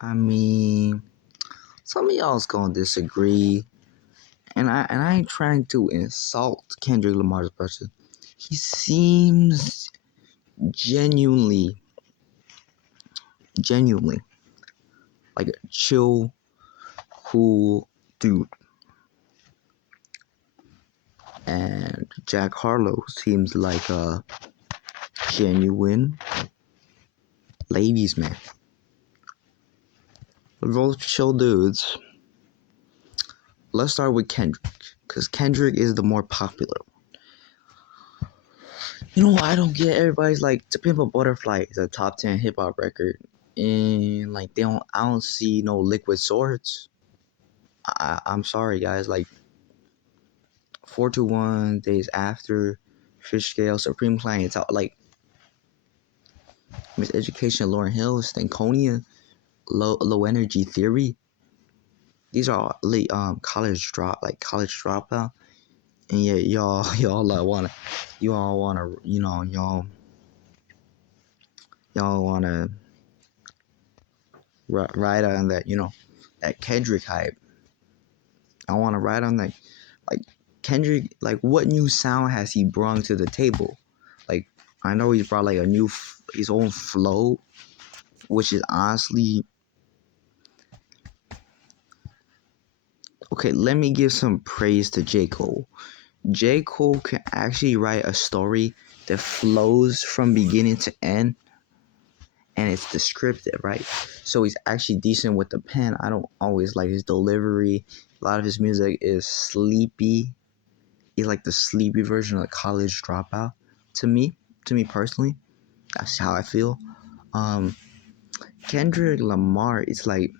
I mean, some of y'all's gonna disagree, and I ain't trying to insult Kendrick Lamar's person. He seems genuinely, genuinely like a chill, cool dude, and Jack Harlow seems like a genuine ladies man. They're both chill dudes. Let's start with Kendrick, because Kendrick is the more popular. You know what I don't get? Everybody's like, "To Pimp a Butterfly" is a top 10 hip hop record, and like I don't see no Liquid Swords. I'm sorry, guys. Like 421 Days After, Fish Scale, Supreme Client. It's out like Miseducation, Lauryn Hill, Stankonia, Low Energy Theory. These are all late college dropout, and yet you all wanna y'all wanna ride on that that Kendrick hype. I wanna ride on that, like Kendrick. Like, what new sound has he brought to the table? Like, I know he's brought like his own flow, which is honestly okay. Let me give some praise to J. Cole. J. Cole can actually write a story that flows from beginning to end, and it's descriptive, right? So he's actually decent with the pen. I don't always like his delivery. A lot of his music is sleepy. He's like the sleepy version of the College Dropout. To me personally, that's how I feel. Um, Kendrick Lamar, it's like,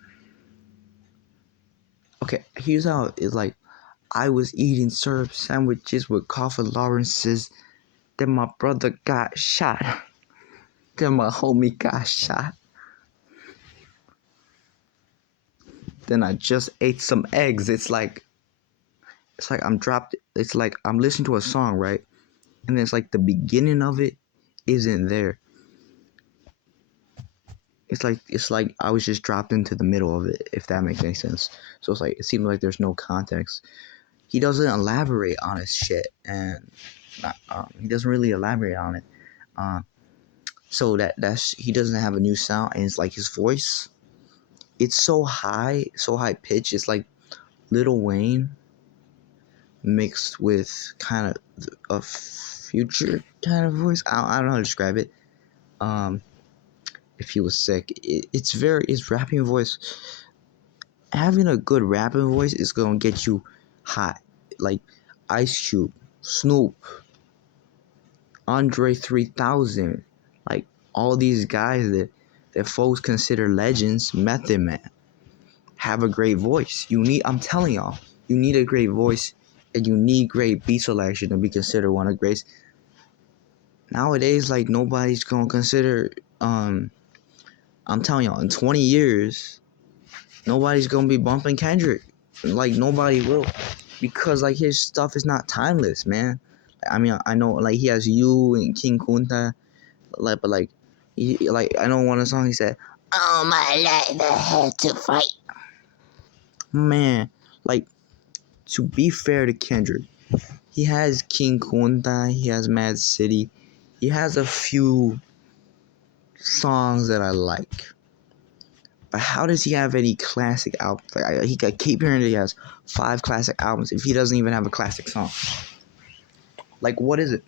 okay, here's how it's like. I was eating syrup sandwiches with coffee Lawrence's. Then my brother got shot. Then my homie got shot. Then I just ate some eggs. It's like I'm listening to a song, right? And it's like the beginning of it isn't there. It's like I was just dropped into the middle of it, if that makes any sense. So it's like it seems like there's no context. He doesn't elaborate on his shit, and he doesn't really elaborate on it. So that's he doesn't have a new sound, and it's like his voice. It's so high pitched. It's like Lil Wayne mixed with kind of a future kind of voice. I don't know how to describe it. If he was sick, his rapping voice. Having a good rapping voice is gonna get you hot, like Ice Cube, Snoop, Andre 3000, like all these guys that folks consider legends. Method Man have a great voice. I'm telling y'all, you need a great voice, and you need great beat selection to be considered one of the greats. Nowadays, like nobody's gonna consider. I'm telling y'all, in 20 years, nobody's gonna be bumping Kendrick. Like nobody will, because like his stuff is not timeless, man. I mean, I know like he has You and King Kunta, like, but like I know one of the songs he said, "All my life I had to fight." Man, like, to be fair to Kendrick, he has King Kunta, he has Mad City, he has a few songs that I like. But how does he have any classic albums? Like, he could keep hearing that he has 5 classic albums if he doesn't even have a classic song. Like, what is it?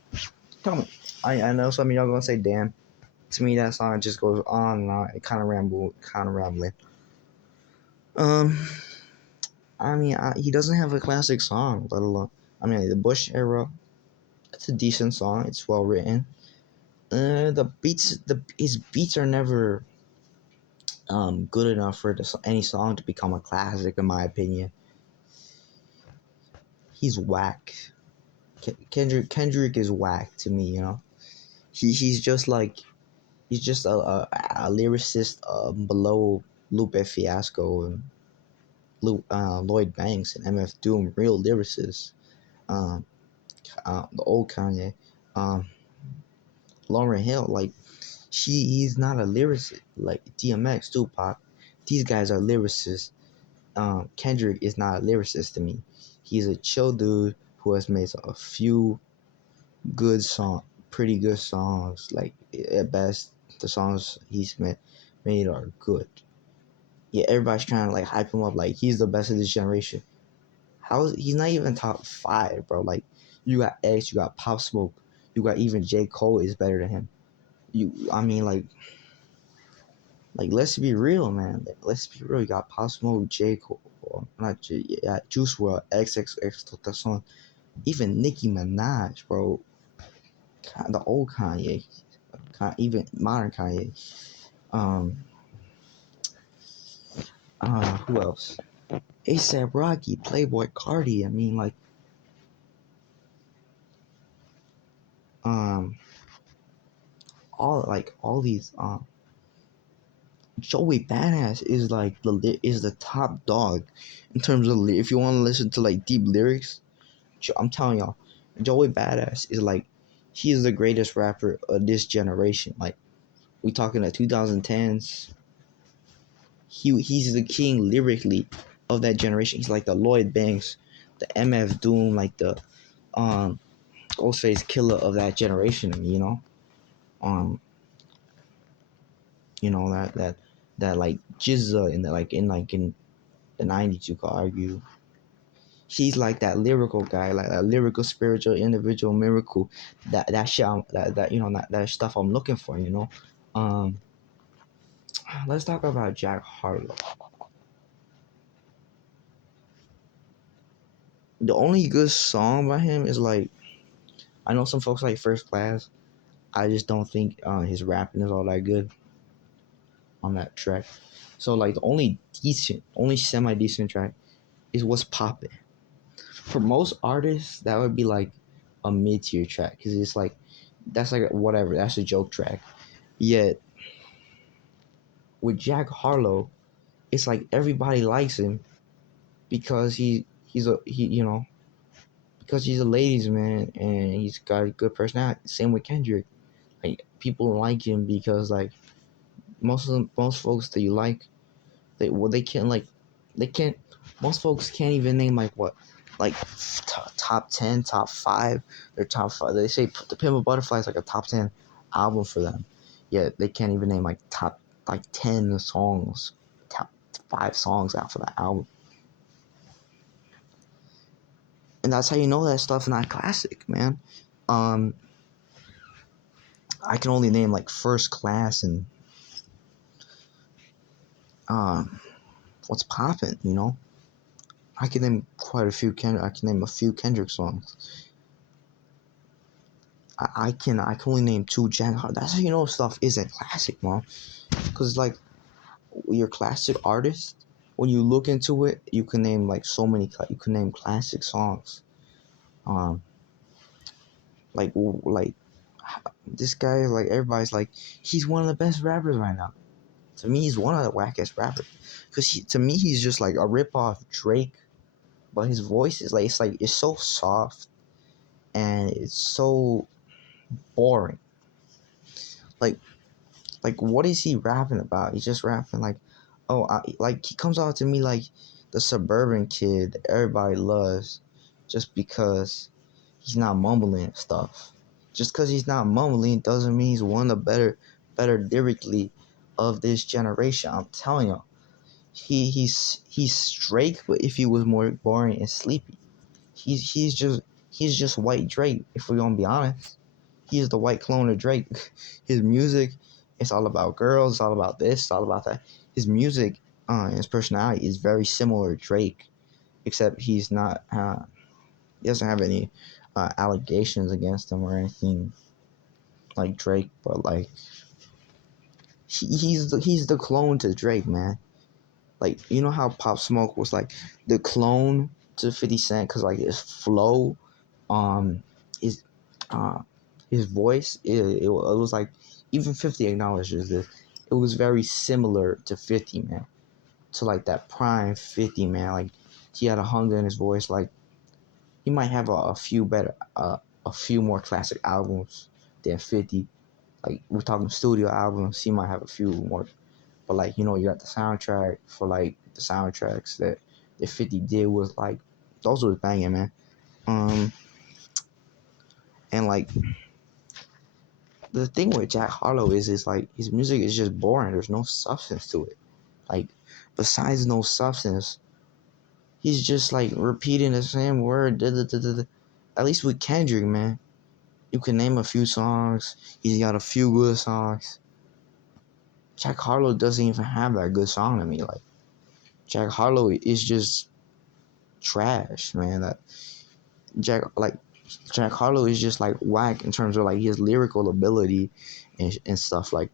Tell me. I know some of y'all gonna say, "Damn." To me, that song just goes on and on. It kind of rambling. I mean, he doesn't have a classic song, let alone. I mean, the Bush era. It's a decent song. It's well written. His beats are never good enough for any song to become a classic, in my opinion. He's whack. Kendrick is whack to me, you know. He's just a lyricist below Lupe Fiasco and Lloyd Banks and MF Doom, real lyricists. The old Kanye, Lauryn Hill, like he's not a lyricist like DMX, Tupac. these guys are lyricists. Kendrick is not a lyricist to me. He's a chill dude who has made a few good pretty good songs. Like at best, the songs made are good. Yeah, everybody's trying to like hype him up like he's the best of this generation. He's not even top 5, bro? Like you got X, you got Pop Smoke, you got even J. Cole is better than him. I mean, let's be real, man. Let's be real. You got Pop Smoke, J. Cole, not J, yeah, Juice WRLD, XXX, even Nicki Minaj, bro. The old Kanye, even modern Kanye. Um, who else? ASAP Rocky, Playboy Cardi. I mean, um, all these Joey Badass is the top dog in terms of if you want to listen to like deep lyrics. I'm telling y'all, Joey Badass is like he is the greatest rapper of this generation. Like we talking the 2010s. He's the king lyrically of that generation. He's like the Lloyd Banks, the MF Doom, like the um Ghostface Killer of that generation. Um, that like Jizza in the 90s, you could argue. He's like that lyrical guy, like that lyrical, spiritual, individual miracle. That shit, that stuff I'm looking for. Um, let's talk about Jack Harlow. The only good song by him is like I know some folks like First Class. I just don't think his rapping is all that good on that track. So like the only semi decent track is What's Poppin'. For most artists, that would be like a mid tier track because it's like that's like whatever. That's a joke track. Yet with Jack Harlow, it's like everybody likes him because because he's a ladies man and he's got a good personality. Same with Kendrick. Like people like him because like most folks that you like, they can't they can't most folks can't even name like what like top 10, top 5, their top 5. They say The Pimp a Butterfly is like a top 10 album for them, yet they can't even name like top like 10 songs, top 5 songs out for that album. And that's how you know that stuff not classic, man. um I can only name like First Class and um What's Poppin', I can name quite a few I can name a few Kendrick songs. I can only name 2 Jack Harlow. That's how you know stuff isn't classic, man. Cause like your classic artist, when you look into it, you can name like you can name classic songs. Um, like this guy, like everybody's like he's one of the best rappers right now. To me, he's one of the wackest rappers. Cause to me, he's just like a rip off Drake, but his voice is it's so soft and it's so boring. Like what is he rapping about? He's just rapping like, oh, like he comes out to me like the suburban kid that everybody loves, just because he's not mumbling and stuff. Just because he's not mumbling doesn't mean he's one of the better lyrically of this generation. I'm telling you, he's Drake, but if he was more boring and sleepy, he's just white Drake. If we're gonna be honest. He is the white clone of Drake. His music, it's all about girls, it's all about this, it's all about that. His music, his personality is very similar to Drake, except he's not. He doesn't have any allegations against him or anything like Drake, but like he's the clone to Drake, man. Like you know how Pop Smoke was like the clone to 50 Cent because like his flow, um, his uh his voice, it was like even 50 acknowledges this. It was very similar to 50, man. To like that prime 50, man. Like he had a hunger in his voice. Like he might have a few more classic albums than 50. Like we're talking studio albums, he might have a few more. But like, you know, you got the soundtrack for like the soundtracks that 50 did was like those was banging, man. And like the thing with Jack Harlow is like his music is just boring. There's no substance to it. Like besides no substance, he's just like repeating the same word. Da, da, da, da, da. At least with Kendrick, man, you can name a few songs. He's got a few good songs. Jack Harlow doesn't even have that good song to me. Like Jack Harlow is just trash, man. That Jack Harlow is just like whack in terms of like his lyrical ability and stuff. Like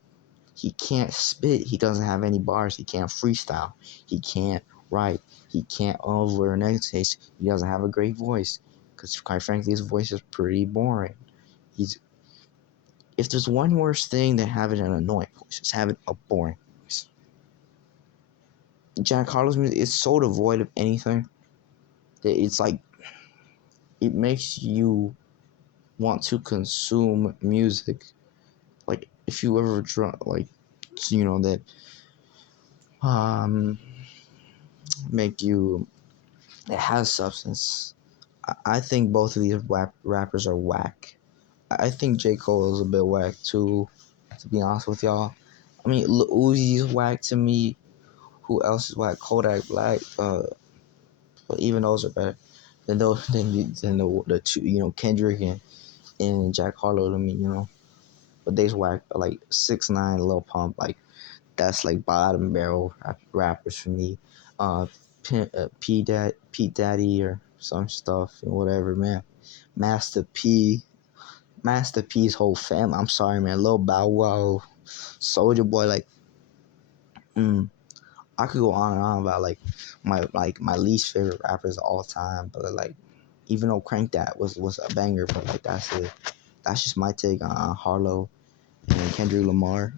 he can't spit. He doesn't have any bars. He can't freestyle. He can't write. He can't over an taste. He doesn't have a great voice. Because quite frankly, his voice is pretty boring. He's If there's one worse thing than having an annoying voice, it's having a boring voice. Jack Harlow's music is so devoid of anything that it's like it makes you want to consume music. Like if you ever like, you know, that make you, it has substance. I think both of these rappers are whack. I think J. Cole is a bit whack too, to be honest with y'all. I mean, Lil Uzi's whack to me. Who else is whack? Kodak Black. But even those are better than those than the two. You know, Kendrick and Jack Harlow to me. You know, but they's whack. Like 6ix9ine, Lil Pump. Like that's like bottom barrel rappers for me. Pete Daddy or some stuff and whatever, man. Master P's whole family. I'm sorry, man. Lil Bow Wow, Soldier Boy. Like, I could go on and on about like my least favorite rappers of all time. But like, even though Crank That was a banger, but like that's just my take on Harlow and Kendrick Lamar.